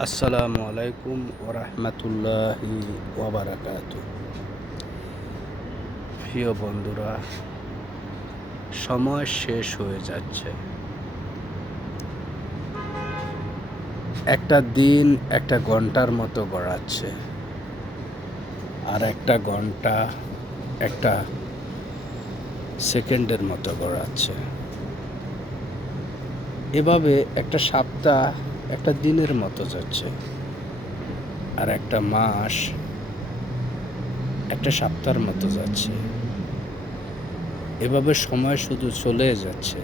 আসসালামু আলাইকুম ওরহমতুল্লাহি ওবরাকাত প্রিয় বন্ধুরা, সময় শেষ হয়ে যাচ্ছে। একটা দিন একটা ঘণ্টার মতো গড়াচ্ছে। আর একটা ঘণ্টা একটা সেকেন্ডের মতো গড়াচ্ছে। এভাবে একটা সপ্তাহ একটা দিনের মতো যাচ্ছে। আর একটা মাস, একটা সপ্তাহের মতো যাচ্ছে। এভাবে সময় শুধু চলে যাচ্ছে।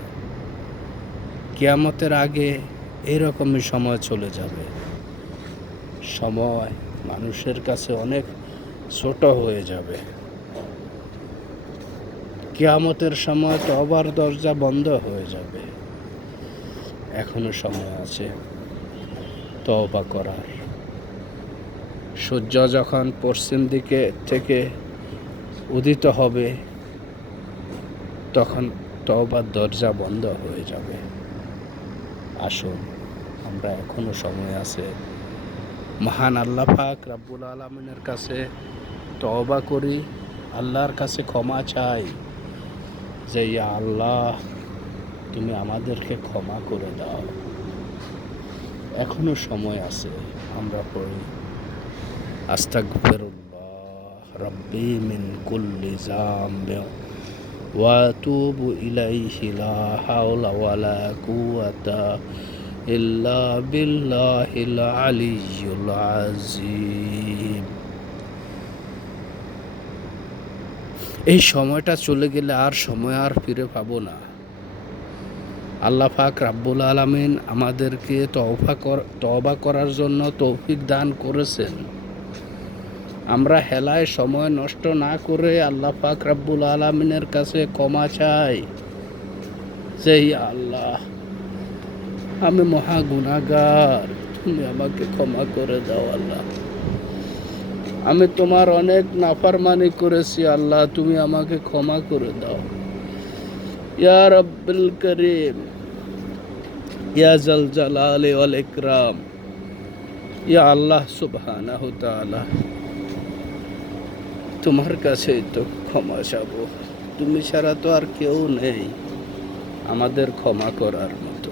কেয়ামতের আগে এরকমই সময় চলে যাবে। সময় মানুষের কাছে অনেক ছোট হয়ে যাবে। কেয়ামতের সময় তো আবার দরজা বন্ধ হয়ে যাবে। এখনও সময় আছে। তওবা করার সূর্য যখন পশ্চিম দিকে থেকে উদিত হবে, তখন তওবার দরজা বন্ধ হয়ে যাবে। আসুন, আমরা এখনও সময় আছে। মহান আল্লাহ পাক রাব্বুল আলমিনের কাছে তওবা করি। আল্লাহর কাছে ক্ষমা চাই যে, ইয়া আল্লাহ, তুমি আমাদেরকে ক্ষমা করে দাও। এখনও সময় আছে। আমরা পড়ি। আস্তাগফিরুল্লাহ রব্বি মিন কুল্লি জামবি ওয়া তুবু ইলাইহি লা হাওলা ওয়ালা কুওয়াতা ইল্লা বিল্লাহিল আলিয়্যুল আযীম। এই সময়টা চলে গেলে আর সময় আর ফিরে পাবো না। আল্লাহ পাক রাব্বুল আলমিন আমাদেরকে তওফা কর, তওবা করার জন্য তৌফিক দান করেছেন। আমরা হেলায় সময় নষ্ট না করে আল্লাহ পাক রাব্বুল আলমিনের কাছে ক্ষমা চাই। সেই আল্লাহ, আমি মহা গুণাগার তুমি আমাকে ক্ষমা করে দাও আল্লাহ। আমি তোমার অনেক নাফারমানি করেছি আল্লাহ, তুমি আমাকে ক্ষমা করে দাও। ইয়া রব্বুল করিম ইয়া জল জালাল ওয়াল ইয়া আল্লাহ সুবহানাহু তাআলা, তোমার কাছে তো ক্ষমা চাব। তুমি ছাড়া তো আর কেউ নেই আমাদের ক্ষমা করার মতো।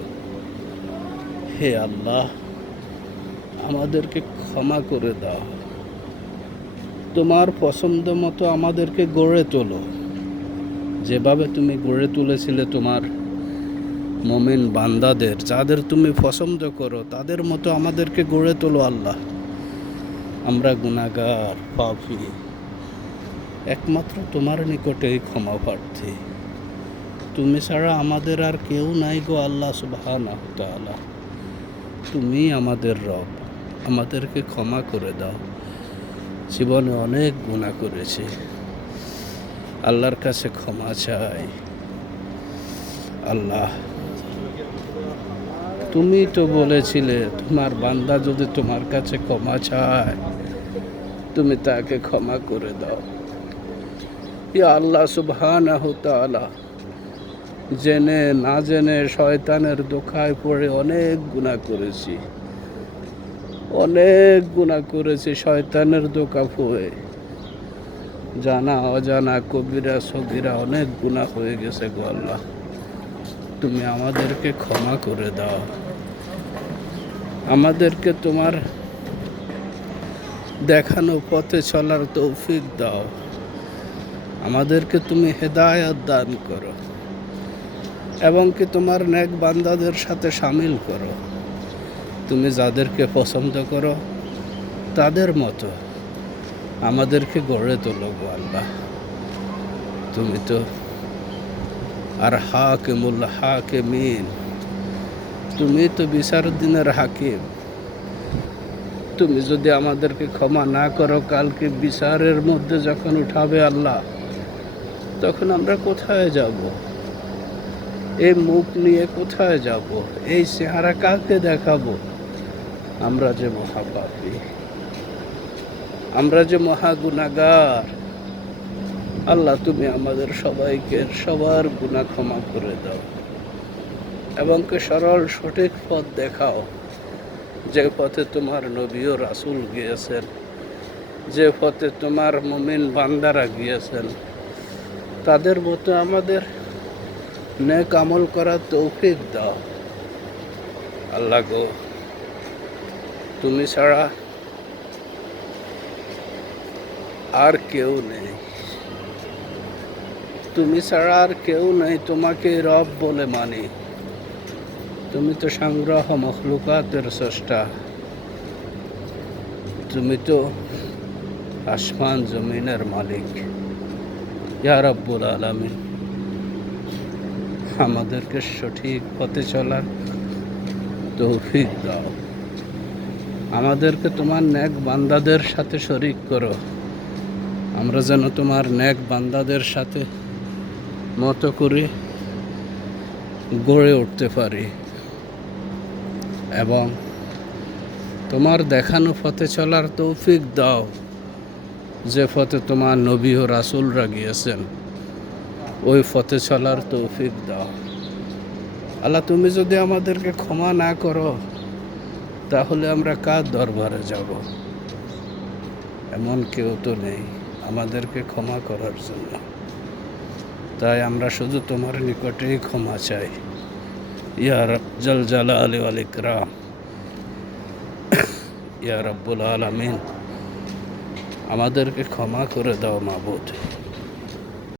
হে আল্লাহ, আমাদেরকে ক্ষমা করে দাও। তোমার পছন্দ মতো আমাদেরকে গড়ে তোলো। যেভাবে তুমি গড়ে তুলেছিলে তোমার মমিন বান্দাদের, যাদের তুমি পছন্দ করো, তাদের মতো আমাদেরকে গড়ে তোলো আল্লাহ। আমরা গুণাগার পাপি। একমাত্র তোমার নিকটেই ক্ষমা প্রার্থী। তুমি ছাড়া আমাদের আর কেউ নাই গো আল্লাহ সুবহানাহু তাআলা। তুমি আমাদের রব, আমাদেরকে ক্ষমা করে দাও। জীবনে অনেক গুণা করেছি। আল্লাহর কাছে ক্ষমা চাই। আল্লাহ তুমি তো বলেছিলে, তোমার বান্দা যদি তোমার কাছে ক্ষমা চায়, তুমি তাকে ক্ষমা করে দাও। ইয়া আল্লাহ সুবহানাহু তাআলা, জেনে না জেনে শয়তানের দোকায় পড়ে অনেক গুণা করেছি। অনেক গুণা করেছি শয়তানের দোকা হয়ে জানা অজানা কবিরা সগিরা অনেক গুণা হয়ে গেছে গো আল্লাহ। তুমি আমাদেরকে ক্ষমা করে দাও। আমাদেরকে তোমার দেখানো পথে চলার তৌফিক দাও। আমাদেরকে তুমি হেদায়ত দান করো এবং কি তোমার নেক বান্দাদের সাথে সামিল করো। তুমি যাদেরকে পছন্দ করো, তাদের মতো আমাদেরকে গড়ে তোলো আল্লাহ। তুমি তো আর হাকিমুল হাকিমিন। তুমি তো বিচার দিনের হাকিম। তুমি যদি আমাদেরকে ক্ষমা না করো, কালকে বিচারের মধ্যে যখন উঠাবে আল্লাহ, তখন আমরা কোথায় যাব? এই মুখ নিয়ে কোথায় যাব? এই চেহারা কাকে দেখাবো? আমরা যে মহাপাপী। আমরা যে মহাগুণাগার আল্লাহ, তুমি আমাদের সবাইকে সবার গুণা ক্ষমা করে দাও এবং সরল সঠিক পথ দেখাও। যে পথে তোমার নবী ও রাসুল গিয়েছেন, যে পথে তোমার মমিন বান্দারা গিয়েছেন, তাদের মতো আমাদের নেক আমল করার তৌফিক দাও। আল্লাহ গো, তুমি ছাড়া আর কেউ নেই। তুমি ছাড়া আর কেউ নেই তোমাকে রব বলে মানি। তুমি তো সংগ্রহ মখলুকাতের স্রষ্টা। তুমি তো আসমান জমিনের মালিক। ইয়া রব্বুল আলামিন, আমাদেরকে সঠিক পথে চলার তৌফিক দাও। আমাদেরকে তোমার ন্যাক বান্দাদের সাথে শরিক করো। আমরা যেন তোমার ন্যাক বান্দাদের সাথে মতো করে গড়ে উঠতে পারি। এবং তোমার দেখানো পথে চলার তৌফিক দাও, যে পথে তোমার নবী ও রাসুলরা গিয়েছেন। ওই পথে চলার তৌফিক দাও। আল্লাহ, তুমি যদি আমাদেরকে ক্ষমা না করো, তাহলে আমরা কার দরবারে যাব? এমন কেউ তো নেই আমাদেরকে ক্ষমা করার জন্য। তাই আমরা শুধু তোমার নিকটেই ক্ষমা চাই। ইয়া রব জল জালা আলী আলিকরাম ইয়া রব্বুল আলমিন, আমাদেরকে ক্ষমা করে দাও মাবুদ।